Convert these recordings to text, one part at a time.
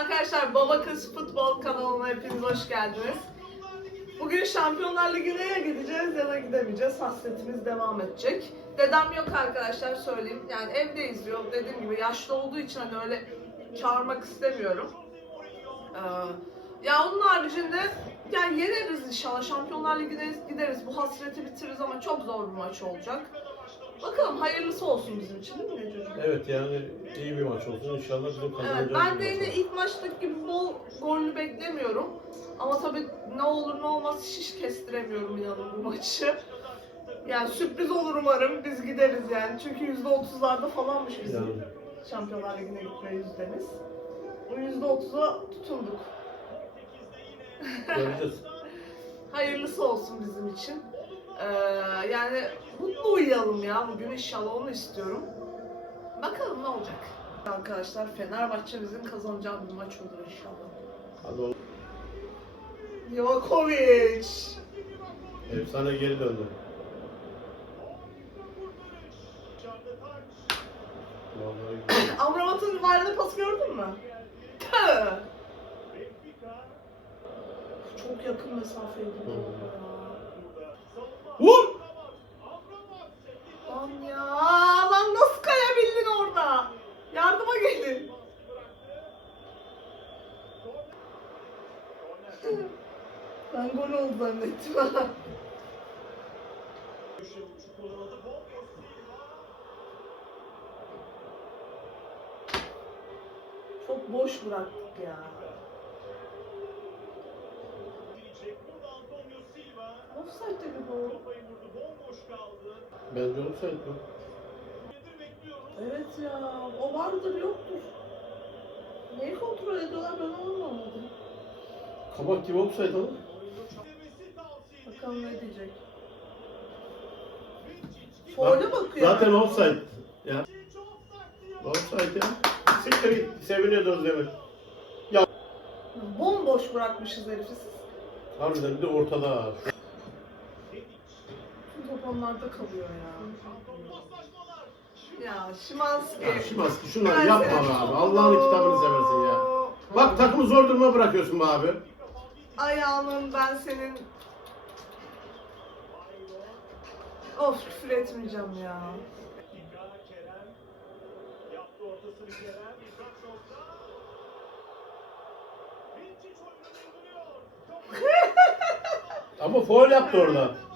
Arkadaşlar Baba Kız Futbol kanalına hepiniz hoş geldiniz. Bugün Şampiyonlar Ligi'ne ya gideceğiz ya da gidemeyeceğiz. Hasretimiz devam edecek. Dedem yok arkadaşlar söyleyeyim. Yani evde izliyor. Dediğim gibi yaşlı olduğu için hani öyle çağırmak istemiyorum. Ee, ya onun haricinde yani yeneriz inşallah. Şampiyonlar Ligi'ne gideriz. Bu hasreti bitiririz ama çok zor bir maç olacak. Bakalım hayırlısı olsun bizim için değil mi Necocuğum? Evet yani iyi bir maç olsun. İnşallah bizim Evet, kazanacağımız ben bir de maç yine ilk maçtaki gibi bol gollü beklemiyorum. Ama tabii ne olur ne olmaz hiç kestiremiyorum inanın bu maçı. Yani sürpriz olur umarım biz gideriz yani. Çünkü %30'larda falanmış bizim Yani. Şampiyonlar Ligi'ne gitme yüzdemiz. Bu %30'a tutunduk. Göreceğiz. Hayırlısı olsun bizim için. Ee, yani mutlu uyuyalım ya bugün inşallah onu istiyorum. Bakalım ne olacak. Arkadaşlar Fenerbahçe bizim kazanacağı bir maç olur inşallah. Hadi oğlum. Jokovic. Efsane geri döndü. Amrabat'ın verdiği pası gördün mü? Tüh! Çok yakın mesafeydi bu ya. Vur! Lan ya, lan nasıl kayabildin orada? Yardıma gelin. ben gol oldu zannettim ha. Çok boş bıraktık ya. Bence olsaydı bu. Evet ya, o vardır yoktur. Neyi kontrol ediyorlar ben onu anlamadım. Kabak gibi olsaydı oğlum. Bakalım ne diyecek. Foul'e bakıyor. Zaten offside. Ya. Offside ya. Siktir git. Seviniyordunuz demek. Bomboş bırakmışız herifi siz. Harbiden bir de ortada. Top onlarda kalıyor ya. Ya Şimanski. Ya Şimanski şunları Ben yapma senin be abi. Allah'ın kitabını seversin ya. Bak takımı zor duruma bırakıyorsun be abi. Ayağının ben senin... Of küfür etmeyeceğim ya. Ama foul yaptı orada.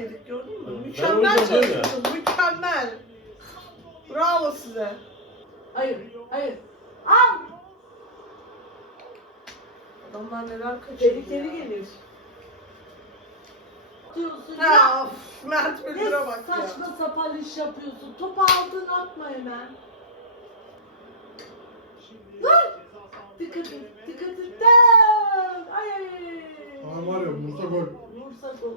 Yedik gördün mü? Mükemmel o yüzden diyorum ya. çalışmışsınız, mükemmel. Bravo size. Hayır, hayır. Adamlar neler kaçırıyor. Ya. gelir. Diyorsun ya. Ha, of, Mert Ne Müldür'e bak ya. saçma sapan iş yapıyorsun. Topu aldın atma hemen. Dur. Dikkat et, dikkat et. Dön. Ay ay ay. Aa var ya Bursa gol. Vursa gol.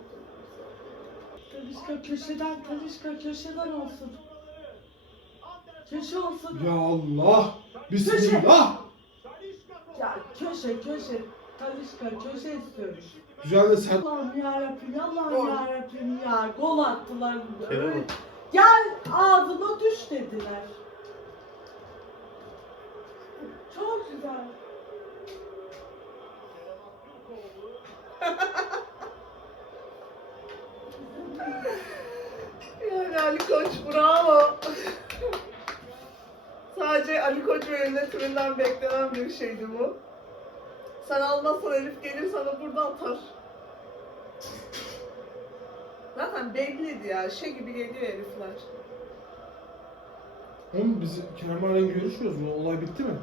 Talişka köşeden, Talişka köşeden olsun. Köşe olsun. Ya Allah. Bismillah. Ya köşe, köşe. Talişka köşe istiyorum. Güzel de sen. Allah'ım yarabbim, Allah'ım yarabbim ya. Gol attılar. Öyle-? Gel ağzıma düş dediler. Çok güzel. Ali Koç bravo. Sadece Ali Koç ve yönetiminden beklenen bir şeydi bu. Sen almazsan Elif gelir sana burada atar. Zaten belliydi ya. Şey gibi geliyor herifler. Oğlum biz Kemal Rengi görüşüyoruz mu? Olay bitti mi?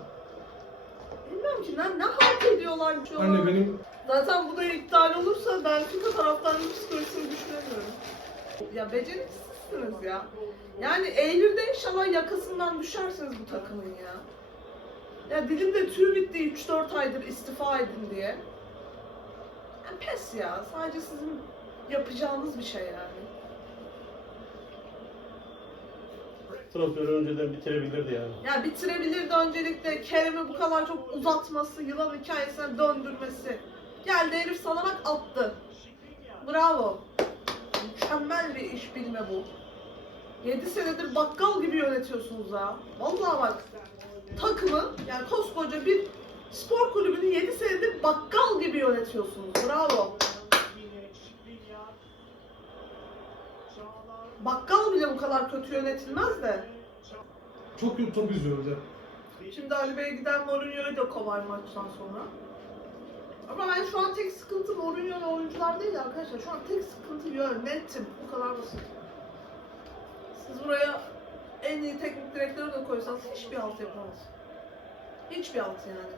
Bilmiyorum ki ne, ne halt ediyorlar an. Anne benim Zaten bu da iptal olursa ben Benfica taraftarının psikolojisini düşünemiyorum. Ya beceriksizsiniz ya. Yani Eylül'de inşallah yakasından düşersiniz bu takımın ya. Ya dilimde tüy bitti 3-4 aydır istifa edin diye. Ya pes ya. Sadece sizin yapacağınız bir şey yani. Transferi önceden bitirebilirdi yani. Ya bitirebilirdi öncelikle Kerem'i bu kadar çok uzatması, yılan hikayesine döndürmesi. Geldi herif sanarak attı. Bravo. Mükemmel bir iş bilme bu. 7 senedir bakkal gibi yönetiyorsunuz ya. Vallahi bak. Takımın yani koskoca bir spor kulübünü 7 senedir bakkal gibi yönetiyorsunuz. Bravo. Bakkal bile bu kadar kötü yönetilmez de. Çok izliyoruz ya. Şimdi Ali Bey'e giden Mourinho'yu da kovar maçtan sonra. Ama ben şu an tek sıkıntı Mourinho ve oyuncular değil arkadaşlar. Şu an tek sıkıntı yönetim. Bu kadar basit. Siz buraya en iyi teknik direktörü de koysanız hiçbir alt yapamaz. Hiçbir alt yani.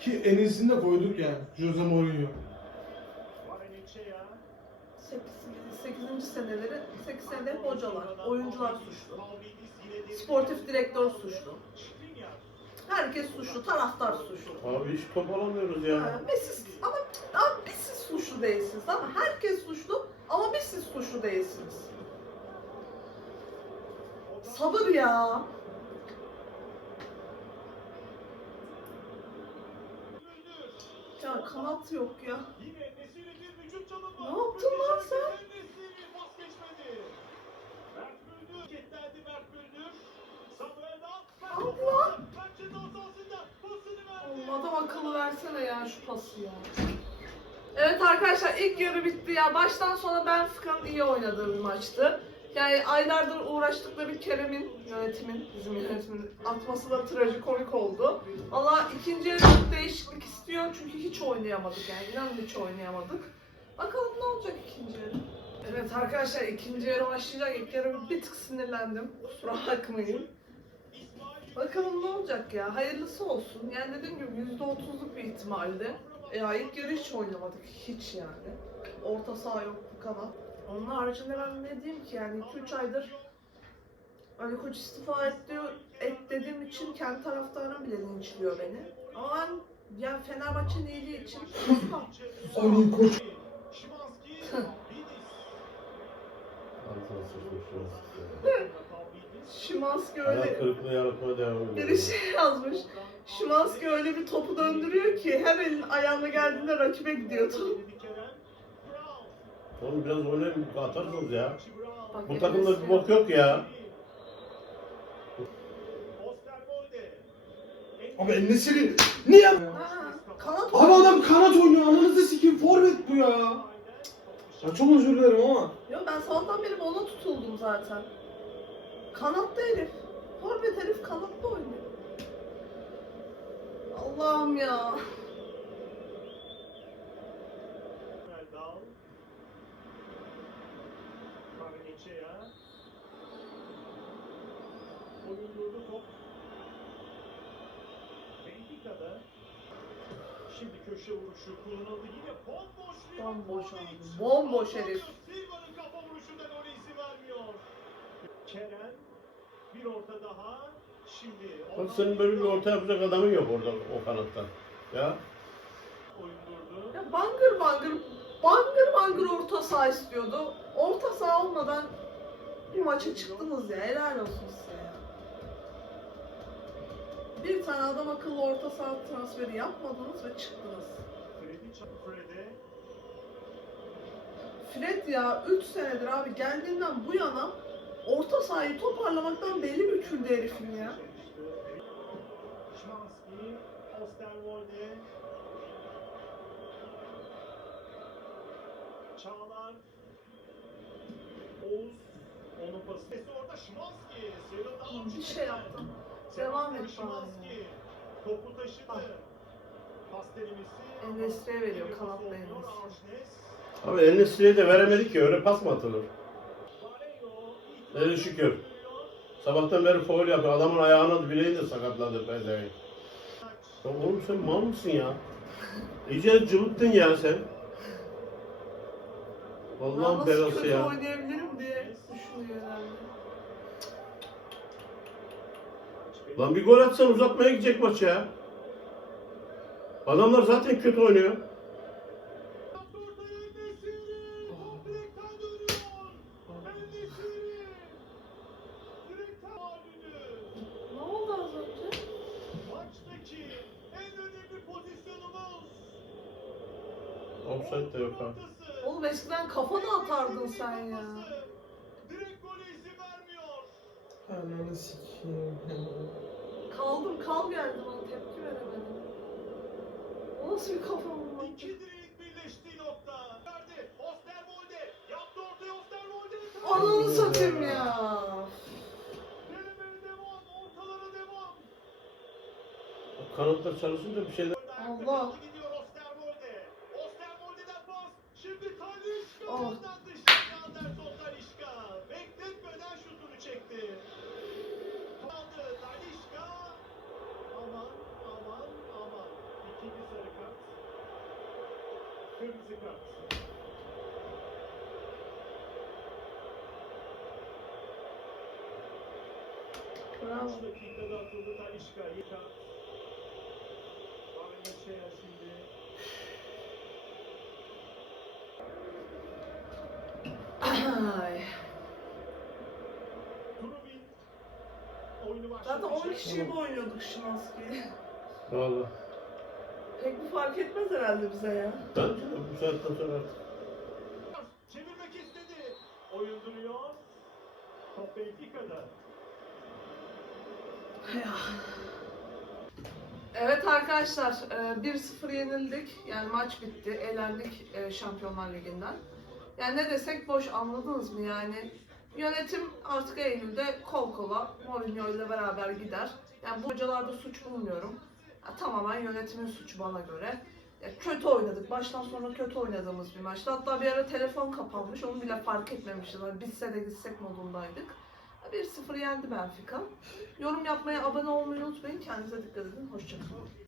Ki en iyisini de koyduk yani. Jose Mourinho. 8. 8. seneleri 8 senede hocalar, oyuncular suçlu. Sportif direktör suçlu. Herkes suçlu, taraftar suçlu. Abi hiç top alamıyoruz ya. Ha, Biz siz, ama abi biz siz suçlu değilsiniz ama herkes suçlu ama biz siz suçlu değilsiniz. Sabır ya. Ya kanat yok ya. Ne yaptın lan sen? Adam akıllı versene ya şu pası ya. Evet arkadaşlar ilk yarı bitti ya. Baştan sona Benfica'nın iyi oynadığı bir maçtı. Yani aylardır uğraştıkları Kerem'in yönetimin, bizim yönetimin atması da trajikomik oldu. Valla ikinci yarı değişiklik istiyor çünkü hiç oynayamadık yani inanın hiç oynayamadık. Bakalım ne olacak ikinci yarı. Evet arkadaşlar ikinci yarı başlayacak. İlk yarı bir tık sinirlendim. Kusura bakmayın. Bakalım ne olacak ya. Hayırlısı olsun. Yani dediğim gibi yüzde otuzluk bir ihtimalde. Ya ilk yarı hiç oynamadık. Hiç yani. Orta saha yok bu kanat. Onun haricinde ben ne diyeyim ki yani 2-3 aydır Ali Koç istifa et, diyor, et dediğim için kendi taraftarım bile linçliyor beni. Ama ben yani Fenerbahçe'nin iyiliği için. Ali Koç. Şimanski Hayal öyle kırıklığı yaratmaya devam ediyor. biri şey yazmış. Şimanski öyle bir topu döndürüyor ki her elin ayağına geldiğinde rakibe gidiyor top. Oğlum biraz oynayın atarsınız ya. Bak, Bu takımda bir bok yok ya. Abi Enesiri niye? Ha, kanat Abi adam kanat oynuyor. Ananızı sikeyim. Forvet bu ya. Ya çok özür dilerim ama. Yo ben sabahtan beri ona tutuldum zaten. Kanatta herif. Forvet herif kanatta oynuyor. Allah'ım ya. Oyunduğu top. Benfica'da. Şimdi köşe vuruşu kullanıldı. Yine bomboş bir Bomboş abi, bomboş herif. Silva'nın kafa vuruşundan gole izin vermiyor. Kerem. Bir orta daha. Şimdi. Bak senin böyle bir orta yapacak adamın yok orada o kanatta. Ya. Oyundurdu. Ya bangır bangır, bangır bangır orta saha istiyordu. Orta saha olmadan bir maça çıktınız ya. Helal olsun size ya. Bir tane adam akıllı orta saha transferi yapmadınız ve çıktınız. Fred'e. Fred ya 3 senedir abi geldiğinden bu yana orta sahayı toparlamaktan belli büküldü herifin ya. Şimanski. Osterwolde. Çağlar. Oğuz. Onun pası. Orada Şimanski. Sıyrıldı. Bir şey yaptım. Devam et Şimanski. Topu taşıdı. Denemesi. En-Nesyri'ye veriyor, Bir kanatla. Arşnes. Abi sileği de veremedik ki öyle pas mı atılır? Valero. Eli şükür. Sabahtan beri foul yapıyor. Adamın ayağına bileği de sakatladı pezevenk. Ya oğlum sen mal mısın ya? İyice cıvıttın ya sen. Nasıl belası ya. oynayabilirim diye düşünüyor herhalde. Lan bir gol atsan uzatmaya gidecek maç ya. Adamlar zaten kötü oynuyor. Ortaya En-Nesyri. Top direkten dönüyor. En-Nesyri. Direkten mağlubu. Ne oldu az önce? Maçtaki en önemli pozisyonumuz. Offside de yok ha. Ortası. Oğlum Oğlum eskiden kafana atardın sen ya. Direkt gole izin vermiyor. Ananı sikeyim. Kaldım kal geldi bana tepki veremedim. O nasıl bir kafa vurmak? İki direğin birleştiği nokta. Verdi. Osterwolde. Yaptı ortaya Osterwolde. Ananı satayım ya. Denemeye devam. Ortalara devam. Kanatlar çalışınca bir şeyler... Allah. Gidiyor Osterwolde. Osterwolde'den pas. Şimdi Talişka. Oh. Kart. Bravo. 3 dakikada atıldı Talişka. Kart. Valencia şimdi. Ay. Trubin oyunu Zaten başlatacak. 10 kişi gibi oynuyorduk Şimanski'yi. Valla. Pek bir fark etmez herhalde bize ya. De bu saatten sonra artık. Çevirmek istedi. Oyun duruyor. Top Benfica'da. Evet arkadaşlar e, 1-0 yenildik. Yani maç bitti. Elendik e, Şampiyonlar Ligi'nden. Yani ne desek boş anladınız mı yani? Yönetim artık Eylül'de kol kola Mourinho ile beraber gider. Yani bu hocalarda suç bulmuyorum. Ya, tamamen yönetimin suçu bana göre. Ya, kötü oynadık. Baştan sona kötü oynadığımız bir maçtı. Hatta bir ara telefon kapanmış. Onu bile fark etmemiştim. Hani bitse de gitsek modundaydık. 1-0 yendi Benfica. Yorum yapmayı, abone olmayı unutmayın. Kendinize dikkat edin. Hoşçakalın.